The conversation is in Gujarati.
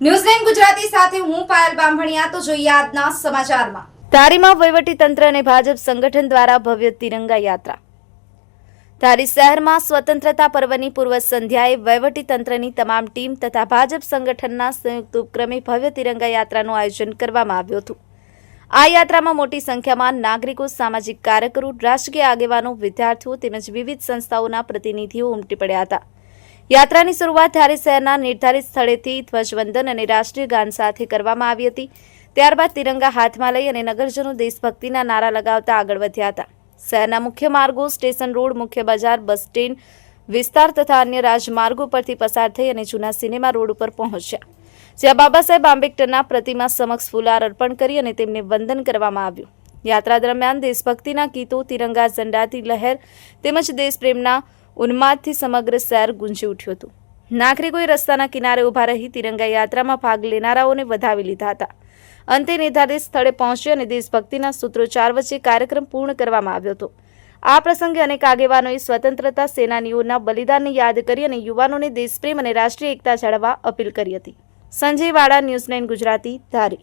ન્યૂઝલેન્ડ ગુજરાતી સાથે હું પાયલ બામણિયા, તો જોઈએ આજના સમાચારમાં. ધારીમાં વહીવટી તંત્ર અને ભાજપ સંગઠન દ્વારા ભવ્ય તિરંગા યાત્રા. ધારી શહેરમાં સ્વતંત્રતા પર્વની પૂર્વ સંધ્યાએ વહીવટી તમામ ટીમ તથા ભાજપ સંગઠનના સંયુક્ત ઉપક્રમે ભવ્ય તિરંગા યાત્રાનું આયોજન કરવામાં આવ્યું હતું. આ યાત્રામાં મોટી સંખ્યામાં નાગરિકો, સામાજિક કાર્યકરો રાષ્ટ્રીય આગેવાનો, વિદ્યાર્થીઓ તેમજ વિવિધ સંસ્થાઓના પ્રતિનિધિઓ ઉમટી પડ્યા હતા. યાત્રાની શરૂઆત ધારી શહેરના નિર્ધારિત સ્થળેથી ધ્વજવંદન અને રાષ્ટ્રીય ગાન સાથે કરવામાં આવી હતી. ત્યારબાદ તિરંગા હાથમાં લઈ અને નગરજનો દેશભક્તિના નારા લગાવતા આગળ વધ્યા હતા. શહેરના મુખ્ય માર્ગો, સ્ટેશન રોડ, મુખ્ય બજાર, બસ સ્ટેન્ડ, વિસ્તાર તથા અન્ય રાજમાર્ગો પરથી પસાર થઈ અને જૂના સિનેમા રોડ ઉપર પહોંચ્યા. જ્યાં બાબા સાહેબ આંબેડકરના પ્રતિમા સમક્ષ ફુલાર અર્પણ કરી અને તેમને વંદન કરવામાં આવ્યું. યાત્રા દરમિયાન દેશભક્તિના ગીતો, તિરંગા ઝંડાથી લહેર તેમજ દેશપ્રેમના ઉન્માદથી સમગ્ર શહેર ગુંજી ઉઠ્યું હતું. નાગરિકોએ રસ્તાના કિનારે ઊભા રહી તિરંગા યાત્રામાં ભાગ લેનારાઓને વધાવી લીધા હતા. અંતે નિર્ધારિત સ્થળે પહોંચી અને દેશભક્તિના સૂત્રોચ્ચાર વચ્ચે કાર્યક્રમ પૂર્ણ કરવામાં આવ્યો હતો. આ પ્રસંગે અનેક આગેવાનોએ સ્વતંત્રતા સેનાનીઓના બલિદાનને યાદ કરી અને યુવાનોને દેશપ્રેમ અને રાષ્ટ્રીય એકતા જાળવવા અપીલ કરી હતી. સંજય વાડા ન્યૂઝ નાઇન ગુજરાતી, ધારી.